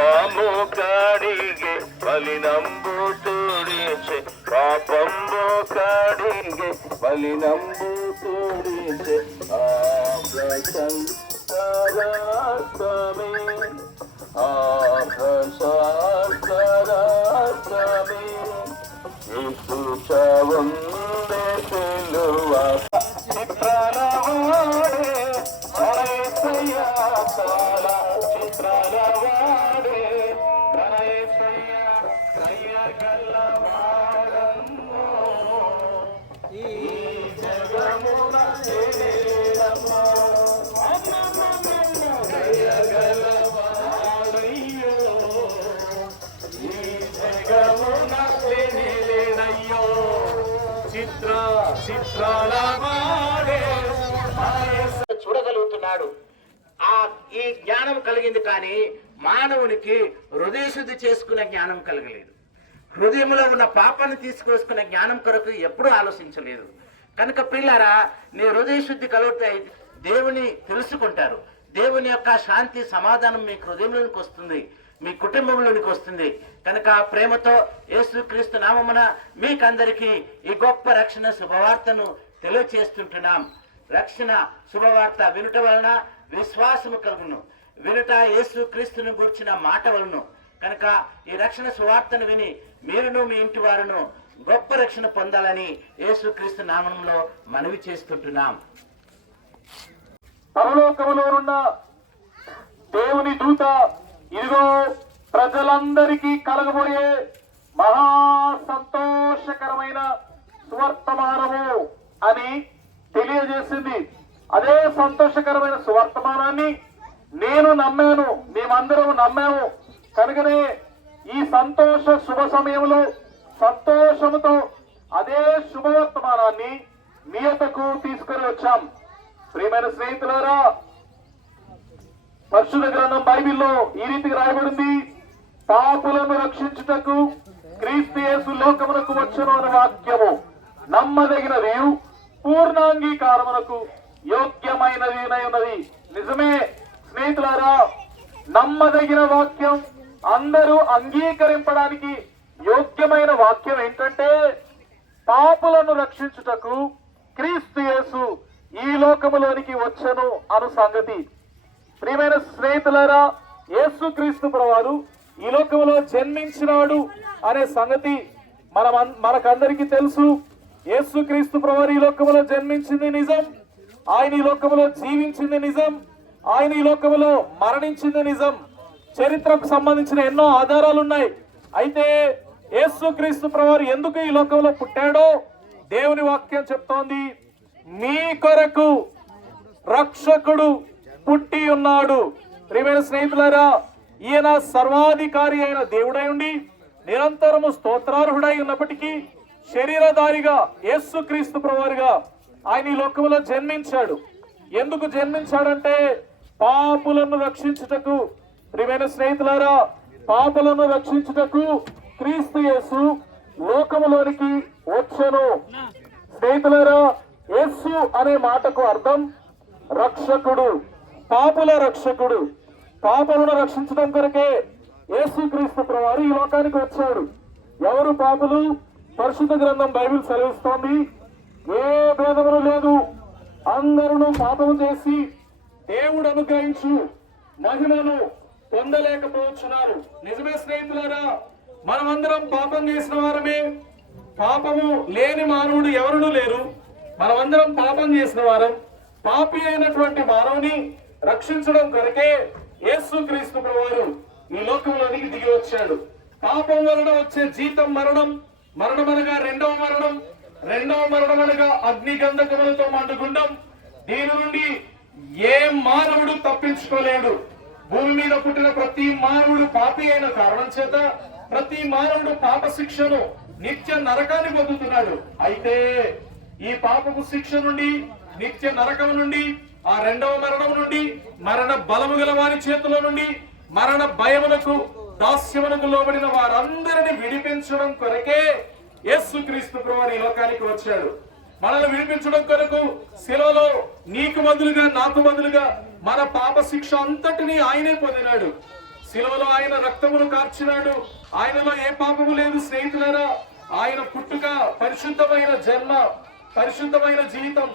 పాపము కడిగే బలినంబు తోడిచే పాపము కడిగే బలినంబు తోడిచే ఆ ప్రశంసరాస్తమే ఆ ప్రశంసరాస్తమే యేసు చవందే తెలువా? చిత్రాల చూడగలుగుతున్నాడు. ఆ ఈ జ్ఞానం కలిగింది కానీ మానవునికి హృదయ శుద్ధి చేసుకునే జ్ఞానం కలగలేదు. హృదయంలో ఉన్న పాపాన్ని తీసుకొసుకునే జ్ఞానం కొరకు ఎప్పుడూ ఆలోచించలేదు. కనుక పిల్లరా నీ హృదయ శుద్ధి కలుగుతాయి దేవుని తెలుసుకుంటారు. దేవుని యొక్క శాంతి సమాధానం మీ హృదయంలోనికి వస్తుంది మీ కుటుంబంలోనికి వస్తుంది. కనుక ఆ ప్రేమతో యేసుక్రీస్తు నామమున మీకందరికీ ఈ గొప్ప రక్షణ శుభవార్తను తెలియచేస్తుంటున్నాం. రక్షణ శుభవార్త వినుట వలన విశ్వాసము కలుగును. వినుట యేసుక్రీస్తును గూర్చిన మాట వలన. కనుక ఈ రక్షణ సువార్తను విని మీరును మీ ఇంటి వారును గొప్ప రక్షణ పొందాలని యేసుక్రీస్తు నామంలో మనవి చేస్తుంటున్నాం. పరలోకములోనున్న దేవుని దూత ఇదిగో ప్రజలందరికీ కలగబోయే మహా సంతోషకరమైన సువర్తమానము అని తెలియజేసింది. అదే సంతోషకరమైన సువర్తమానాన్ని నేను నమ్మాను మేమందరం నమ్మాము. కనుకనే ఈ సంతోష శుభ సమయంలో సంతోషముతో అదే శుభవర్తమానాన్ని మీ యొద్దకు తీసుకొని వచ్చాం. ప్రియమైన స్నేహితులారా పరిశుద్ధ గ్రంథం బైబిల్లో ఈ రీతికి రాయబడింది. పాపులను రక్షించుటకు క్రీస్తు లోకమునకు వచ్చను అనే వాక్యము నమ్మదగినది పూర్ణాంగీకారమునకు యోగ్యమైనది ఉన్నది. నిజమే స్నేహితులారా నమ్మదగిన వాక్యం అందరూ అంగీకరింపడానికి యోగ్యమైన వాక్యం ఏంటంటే పాపులను రక్షించుటకు క్రీస్తు యేసు ఈ లోకములోనికి వచ్చను అను సంగతి. ప్రియమైన స్నేహితులారా యేసు క్రీస్తు ప్రవారు ఈ లోకములో జన్మించినాడు అనే సంగతి మన మనకందరికీ తెలుసు. యేసు క్రీస్తు ప్రవారు ఈ లోకములో జన్మించింది నిజం. ఆయన ఈ లోకములో జీవించింది నిజం. ఆయన ఈ లోకములో మరణించింది నిజం. చరిత్రకు సంబంధించిన ఎన్నో ఆధారాలు ఉన్నాయి అయితే యేసు క్రీస్తు ప్రవారు ఎందుకు ఈ లోకంలో పుట్టాడో దేవుని వాక్యం చెప్తోంది. మీ కొరకు రక్షకుడు పుట్టి ఉన్నాడు. ప్రియమైన స్నేహితులారా ఈయన సర్వాధికారి అయిన దేవుడై ఉండి నిరంతరము స్తోత్రార్హుడై ఉన్నప్పటికీ శరీరధారిగా యేసుక్రీస్తు ప్రవారిగా ఆయన ఈ లోకంలో జన్మించాడు. ఎందుకు జన్మించాడంటే పాపులను రక్షించుటకు. ప్రియమైన స్నేహితులారా పాపులను రక్షించుటకు క్రీస్తు యేసు లోకములోనికి వచ్చను స్నేహితులారా యేసు అనే మాటకు అర్థం రక్షకుడు. పాపుల రక్షకుడు. పాపులను రక్షించడం కొరకే యేసు క్రీస్తు ఈ లోకానికి వచ్చాడు. ఎవరు పాపులు? పరిశుద్ధ గ్రంథం బైబిల్ సెలవిస్తోంది. ఏ భేదములు లేదు. అందరూ పాపము చేసి దేవుడు అనుగ్రహించు మహిమను పొందలేకపోతున్నారు నిజమే స్నేహితులారా మనమందరం పాపం చేసిన వారమే. పాపము లేని మానవుడు ఎవరునూ లేరు. మనమందరం పాపం చేసిన వారం. పాపి అయినటువంటి మానవుని రక్షించడం కొరకే యేసు క్రీస్తు ప్రభువారు ఈ లోకంలోనికి దిగి వచ్చాడు. పాపం వలన వచ్చే జీతం మరణం మరణం అనగా రెండవ మరణం రెండవ మరణం అనగా అగ్ని గంధకములతో మండుకుండం దీని నుండి ఏ మానవుడు తప్పించుకోలేడు. భూమి మీద పుట్టిన ప్రతి మానవుడు పాపి అయిన కారణం చేత ప్రతి మానవుడు పాప శిక్షను నిత్య నరకాన్ని పొందుతున్నాడు అయితే ఈ పాపపు శిక్ష నుండి నిత్య నరకం నుండి ఆ రెండవ మరణం నుండి మరణ బలము గల వారి చేతిలో నుండి మరణ భయమునకు దాస్యమునకు లోబడిన వారందరిని విడిపించడం కొరకే యేసుక్రీస్తు క్రీస్తు ప్రభువారు ఈ లోకానికి వచ్చాడు. మనల్ని విడిపించడం కొరకు శిలలో నీకు బదులుగా నాకు బదులుగా మన పాప శిక్ష అంతటిని ఆయనే పొందినాడు. శిలువలో ఆయన రక్తమును కార్చినాడు. ఆయనలో ఏ పాపము లేదు స్నేహితులారా. ఆయన పుట్టుక పరిశుద్ధమైన జన్మ పరిశుద్ధమైన జీవితం.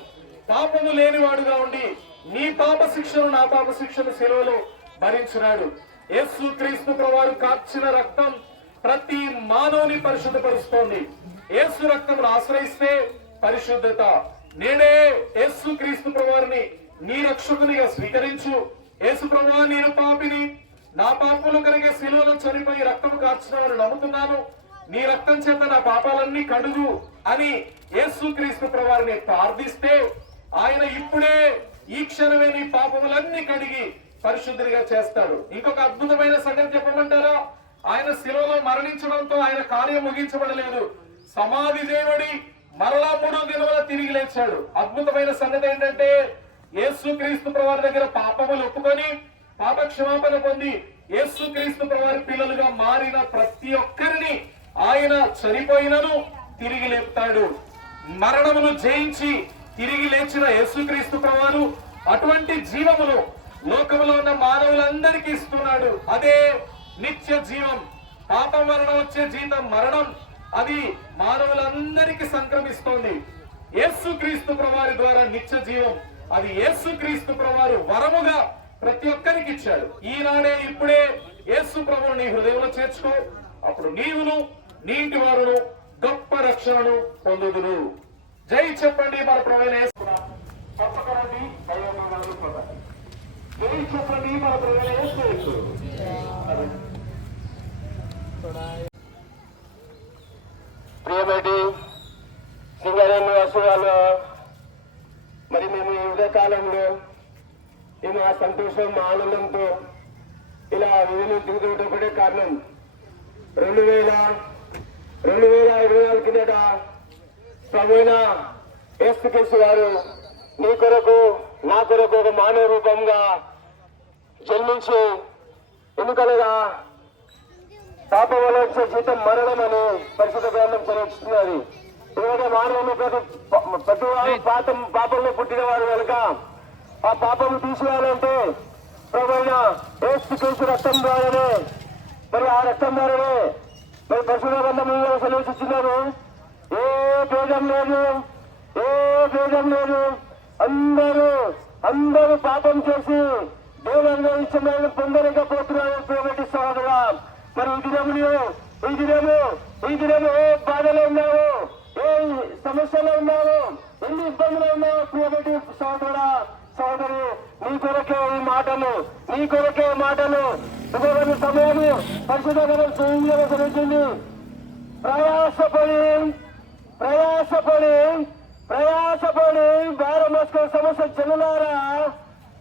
పాపము లేనివాడుగా ఉండి నీ పాప శిక్షను నా పాప శిక్షను శిలువలో భరించినాడు. యేసు క్రీస్తు ప్రభువారు కార్చిన రక్తం ప్రతి మానవుని పరిశుద్ధపరుస్తోంది. యేసు రక్తమును ఆశ్రయిస్తే పరిశుద్ధత. నేనే యేసు క్రీస్తు ప్రభువారిని నీ రక్షకునిగా స్వీకరించు. యేసు ప్రభువా నేను పాపిని. నా పాపములు కలిగే శిలువలో చనిపోయి రక్తము కార్చినవని నమ్ముతున్నాను. నీ రక్తం చేత నా పాపాలన్నీ కడుగు అని యేసు క్రీస్తు ప్రభువారిని ప్రార్థిస్తే ఆయన ఇప్పుడే ఈ క్షణమే నీ పాపములన్నీ కడిగి పరిశుద్ధుడిగా చేస్తాడు. ఇంకొక అద్భుతమైన సంగతి చెప్పమంటారా? ఆయన శిలువలో మరణించడంతో ఆయన కార్యం ముగించబడలేదు. సమాధి దేవుడి మరలా మూడు దినముల తిరిగి లేచాడు. అద్భుతమైన సంగతి ఏంటంటే యేసు క్రీస్తు ప్రవారి దగ్గర పాపములు ఒప్పుకొని పాప క్షమాపణ పొంది యేసు క్రీస్తు ప్రవారి పిల్లలుగా మారిన ప్రతి ఒక్కరిని ఆయన చనిపోయినను తిరిగి లేపుతాడు. మరణమును జయించి తిరిగి లేచిన యేసుక్రీస్తు ప్రవారు అటువంటి జీవమును లోకములో ఉన్న మానవులందరికీ ఇస్తున్నాడు. అదే నిత్య జీవం. పాపం వలన వచ్చే జీతం మరణం. అది మానవులందరికీ సంక్రమిస్తోంది. యేసు క్రీస్తు ప్రవారి ద్వారా నిత్య జీవం. అది యేసు క్రీస్తు ప్రవారు వరముగా ప్రతి ఒక్కరికి ఇచ్చాడు. ఈనాడే ఇప్పుడే యేసు ప్రభువు నీ హృదయంలో చేర్చుకో. అప్పుడు నీవును నీటి వారును గొప్ప రక్షణను పొందుదురు. జై చెప్పండి మన ప్రవీణ తప్పకరండి జై చెప్పండి మన ప్రవీణ ప్రియమేటి సింగరేణి వస్తువులు మరి మేము ఈ ఉదయకాలంలో మేము ఆ సంతోషం మా ఆనందంతో ఇలా విధులు దిగుతుంటే ఒకటే కారణం. రెండు వేల రెండు వేల ఇరవై ప్రభుత్వ ఏసుకేసు గారు నీ కొరకు నా కొరకు ఒక మానవ రూపంగా జన్మించి ఎందుకనగా పాపం వల్ల వచ్చే జీతం మరణం అని పరిశుద్ధ గ్రంథం చదివిస్తున్నది ఎందుకంటే మానవులు ప్రతి ప్రతి వారు పాపం పాపంలో పుట్టిన వారు కనుక ఆ పాపం తీసేయాలంటే ప్రభుత్వ ఏసు కేసు రక్తం ద్వారానే మరి ఆ రక్తం ద్వారానే మరి పరిశుద్ధ గ్రంథంలో సెలవుచ్చిస్తున్నారు ఏ భేదం లేదు ఏ భేదం లేదు. అందరూ అందరూ పాపం చేసి దేవుని ఇష్టమైన పొందలేకపోతున్నారు ప్రేమటి సహోదరా మరి ఈ దినము నీవు ఈ ఈ ఏ బాధలో ఉన్నావు ఏ సమస్యలో ఉన్నావు ఎన్ని ఇబ్బందులు ఉన్నావు ప్రియమటి సహోదరా సోదరు? నీ కొరకే ఈ మాటలు నీ కొరకే ఈ మాటలు. ఇవ్వబడిన సమయము పరిశుద్ధ ప్రయాసపడి ప్రయాసపడి ప్రయాసపడి ప్రయాసపడి సమస్య చెల్లులారా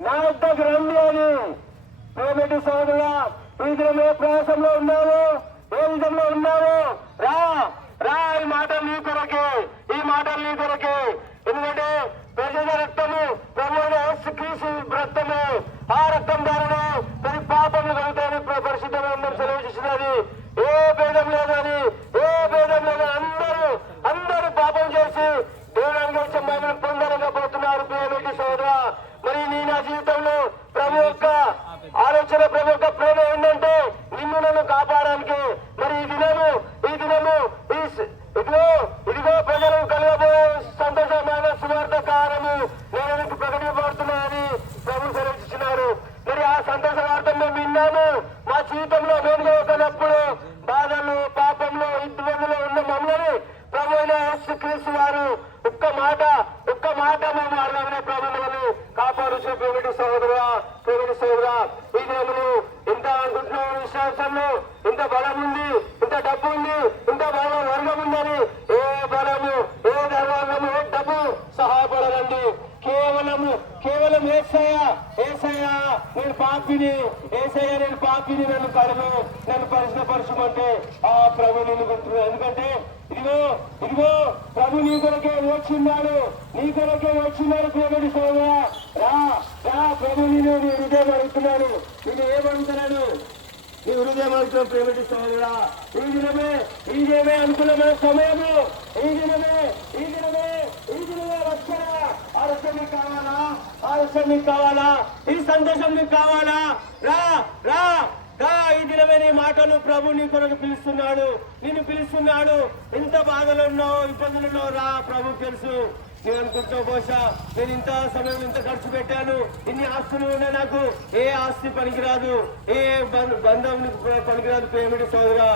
నా వద్దకు రండి అని. ప్రేమటి సోదరులా ప్రీతిలో ఏ ప్రయాసంలో ఉన్నావు ఏ విధంలో ఉన్నావు? రా రా ఈ మాటలు నీ కొరకే ఈ మాటలు నీ కొరకే ఎందుకంటే ప్రజల రక్తము ప్రభు క్రీస్తు రక్తము ఆ రక్తం ద్వారానే ప్రతి పాపములు కలుగుతాయని పరిశుద్ధంగా సెలవు చేసినది ఏ భేదం లేదని ఏ భేదం లేదని అందరూ అందరూ పాపం చేసి దేవుడానికి వచ్చే మహిమను పొందలేకపోతున్నారు ప్రియమేటి సోదర మరి నీ నా జీవితంలో ప్రభు యొక్క ఆలోచన ప్రభు యొక్క ప్రేమ ఏంటంటే నిన్ను నన్ను కాపాడడానికి మరి ఈ దినము ఈ దినము ఈ స- ఇదిగో ఇదిగో ప్రజలు కలగబోయే సంతోషమైన సువార్త కారణము నేను నీకు ప్రకటించబడుతున్నానని ప్రభు సెలవిస్తున్నారు మరి ఆ సంతోష వార్త మేము విన్నాము మా జీవితంలో మేలుగా ఒకనప్పుడు బాధలు పాపంలో ఇబ్బందులు ఉన్న మమ్మల్ని ప్రభు అయిన యేసుక్రీస్తు వారు ఒక్క మాట ఒక్క మాట మేము అడగనే ప్రభుత్వాన్ని కాపాడుచు ప్రేమిటి సహోదరుగా సోదర ఈ దేవుడు ఇంత అనుకుంటున్నాం విశ్వాసంలో ఇంత బలం ఉంది ఇంత డబ్బు ఉంది ఇంత బలం వర్గం ఉందని ఏ బలము ఏ ధర్మము ఏ డబ్బు సహాయపడదండి. కేవలము కేవలం ఏసయ్య ఏసయ్య నేను పాపిని ఏసయ్య నేను పాపిని నన్ను కడుగు నన్ను పరిశుభ్రపరచుకుంటే ఆ ప్రభు నేను గుర్తున్నాడు ఎందుకంటే ఇదిగో ఇదిగో ప్రభు నీ కొరకే వచ్చిన్నాడు నీ కొరకే వచ్చిన్నాడు ప్రేమడి సోదరా ప్రభు నేను హృదయం అడుగుతున్నాను నేను ఏమంటున్నాను? నీ హృదయం అడుగుతున్నా ప్రేమిటి ఈ దినమే ఈ దినమే అనుకున్న సమయము. ఈ దినమే ఈ దినమే ఈ దినమే వచ్చారా ఆ మీకు కావాలా? ఆ మీకు కావాలా? ఈ సందేశం మీకు కావాలా? రా రా రా. ఈ దినమే నీ మాటలు ప్రభు నీ కొరకు పిలుస్తున్నాడు. నిన్ను పిలుస్తున్నాడు. ఎంత బాధలు ఉన్నావు ఇబ్బందులు ఉన్నావు రా ప్రభు తెలుసు. నేను అనుకుంటున్నావు బహుశా నేను ఇంత సమయం ఇంత ఖర్చు పెట్టాను ఇన్ని ఆస్తులు ఉన్నాయి నాకు ఏ ఆస్తి పనికిరాదు ఏ బంధం పనికిరాదు పేమెంట్ సోదరా.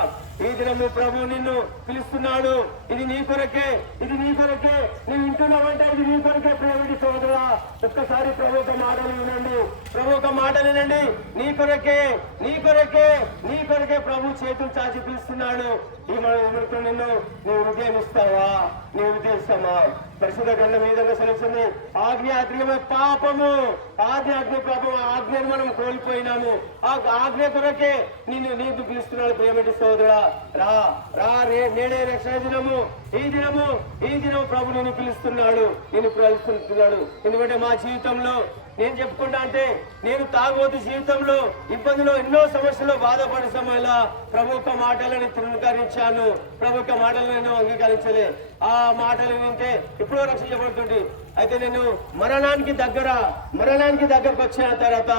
ఈ దినము ప్రభు నిన్ను పిలుస్తున్నాడు. ఇది నీ కొరకే ఇది నీ కొరకే. నువ్వు వింటున్నావంటే ఇది నీ కొరకే ప్రేమిటి సోదరా ఒక్కసారి ప్రభు ఒక మాటలు వినండి. ప్రభు ఒక మాట వినండి. నీ కొరకే నీ కొరకే నీ కొరకే ప్రభు చేతులు చాచి పిలుస్తున్నాడు. ఈ మనం ఏమనుకో నిన్ను నువ్వు హృదయం ఇస్తావా నువ్వు హృదయం పరిశుద్ధ గ్రంథం ఈ విధంగా సెలవుతుంది? ఆజ్ఞ పాపము. ఆజ్ఞ పాపం ఆజ్ఞను మనం కోల్పోయినాము. ఆ ఆజ్ఞ కొరకే నిన్ను నీకు పిలుస్తున్నాడు ప్రేమటి సోదరా రా రా రే నేడే రక్షణ దినము ఈ దినము ఈ దినం ప్రభు నిన్ను పిలుస్తున్నాడు నిన్ను పిలుస్తున్నాడు ఎందుకంటే మా జీవితంలో నేను చెప్పుకుంటా అంటే నేను తాగోతు జీవితంలో ఇబ్బందులు ఎన్నో సమస్యలు బాధపడే సమయంలో ప్రభు యొక్క మాటలను తృణీకరించాను. ప్రభు యొక్క మాటలను నేను అంగీకరించలే. ఆ మాటలు వింటే ఎప్పుడో రక్షించబడుతుంది అయితే నేను మరణానికి దగ్గర మరణానికి దగ్గరకు వచ్చిన తర్వాత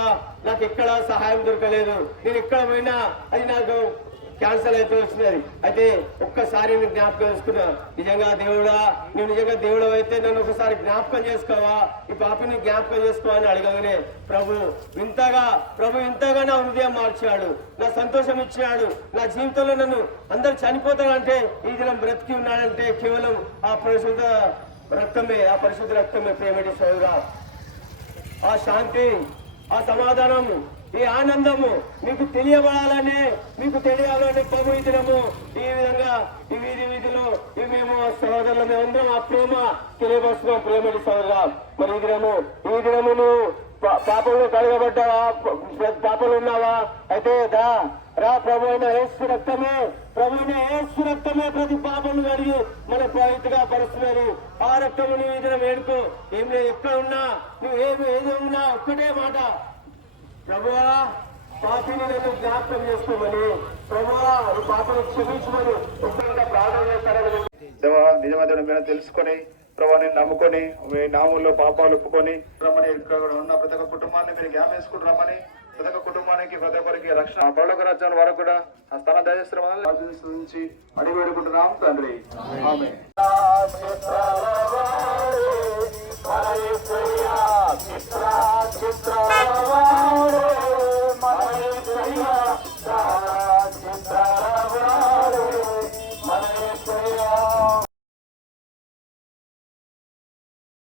నాకు ఎక్కడ సహాయం దొరకలేదు. నేను ఎక్కడ పోయినా అది నాకు క్యాన్సల్ అయితే వస్తున్నది అయితే ఒక్కసారి నేను జ్ఞాపకం చేసుకున్నా నిజంగా దేవుడా నువ్వు నిజంగా దేవుడు అయితే నన్ను ఒకసారి జ్ఞాపకం చేసుకోవా? ఈ పాపిని జ్ఞాపకం చేసుకోవా? అని అడగగానే ప్రభు ఇంతగా ప్రభు ఇంతగా నా హృదయం మార్చాడు నా సంతోషం ఇచ్చాడు నా జీవితంలో నన్ను అందరు చనిపోతాడంటే ఈ దినం బ్రతికి ఉన్నాడంటే కేవలం ఆ పరిశుద్ధ రక్తమే ఆ పరిశుద్ధ రక్తమే ప్రేమటి సోదరా ఆ శాంతి ఆ సమాధానము ఈ ఆనందము మీకు తెలియబడాలని మీకు తెలియాలని ప్రభు ఈ దినము ఈ విధంగా ఈ వీధి వీధిలో ఈ మేము సహోదరులు మేమందరం ఆ ప్రేమ తెలియపరుస్తున్నాం. ప్రేమని సోదరుగా మరి ఈ దినము ఈ దినము నువ్వు పా- పాపంలో కడగబడ్డావా? పాపలు ఉన్నావా? అయితే దా రా ప్రభు అయిన ఏసు రక్తమే ప్రభు అయిన ఏసు రక్తమే ప్రతి పాపను కడిగి మన పవిత్రగా పరుస్తున్నది. ఆ రక్తము నీ ఈ దినం వేడుకో. ఏం లేదు ఎక్కడ ఉన్నా నువ్వు ఏమి ఏదో ఉన్నా ఒక్కటే మాట. ప్రభువా పాపిని నేను జ్ఞాపకం చేసుకోమని. ప్రభువా పాపను క్షమించమని ప్రార్థన చేస్తారని నిజమైన మీద తెలుసుకొని ప్రభాని నమ్ముకొని మీ నామంలో పాపాలు ఒప్పుకొని రమ్మని ఇక్కడ ఉన్న ప్రతి ఒక్క కుటుంబాన్ని మీరు జ్ఞాపం చేసుకుని రమ్మని ప్రతి ఒక్క కుటుంబానికి ప్రతి ఒక్కరికి రక్షణ. పౌలక రాజ్యాల వరకు కూడా ఆ స్థానం దయచేస్తున్న అడిగి వేడుకుంటున్నాం తండ్రి. ఆమె Mostrar